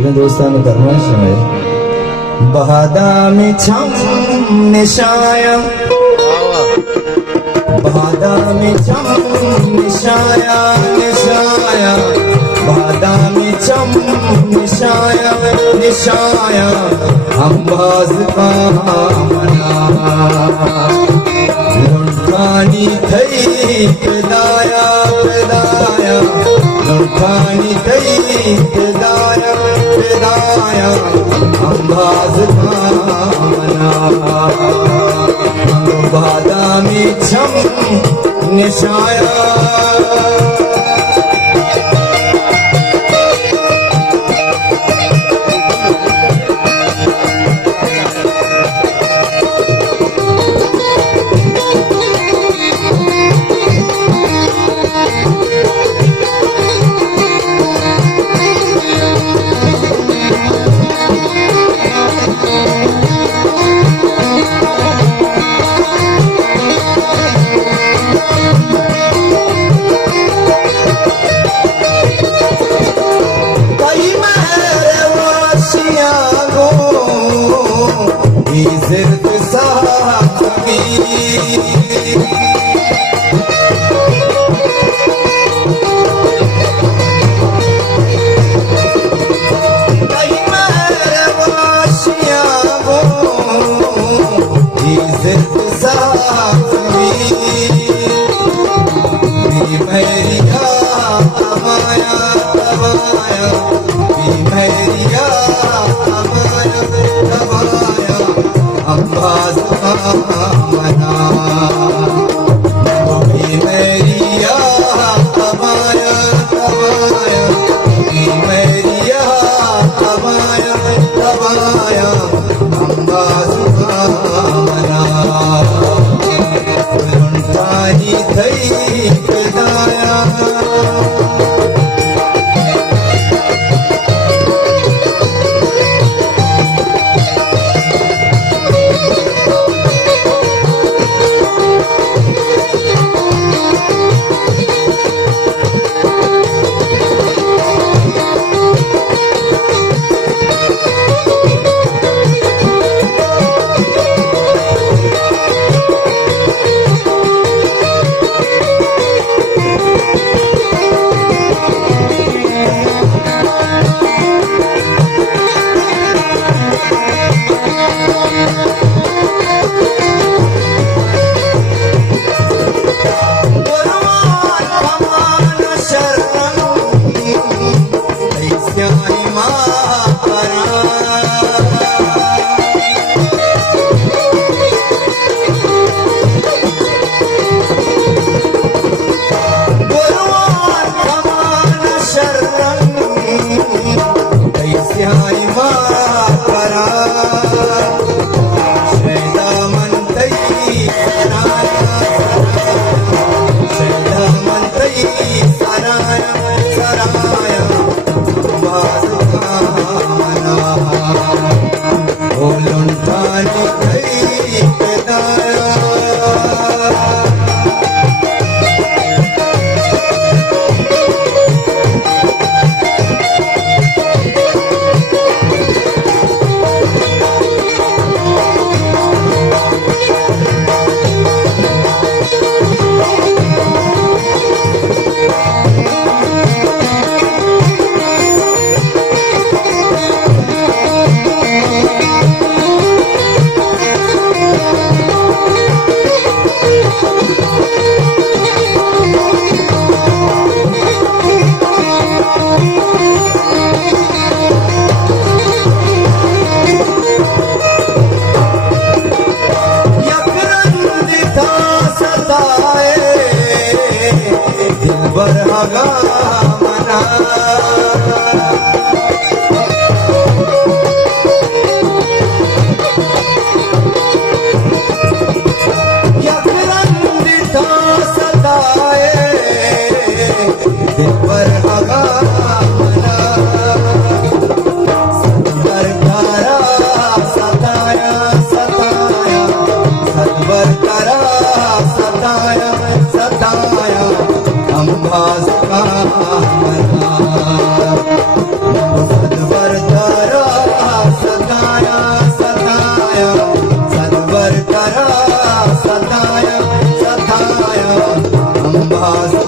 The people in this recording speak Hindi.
दोस्तान फरमाइश है बहादामी छम निशाया बहादामी छम निशाया निशाया बहादामी छम निशाया निशाया अंबाज का मना लुंठानी थई पिदाया पिदाया लुंठानी थई पिदाया पिदाया अंबाज का मना बादामी छम निशाया जिर्द साथी कई महरवाशियाँ वो जिर्द साथी मैरिया माया माया मैरिया माया माया अंबाज मना मैरिया माया माया मैरिया माया माया अंबाज मना लुंठानी थई पिदाया सराया सराया आस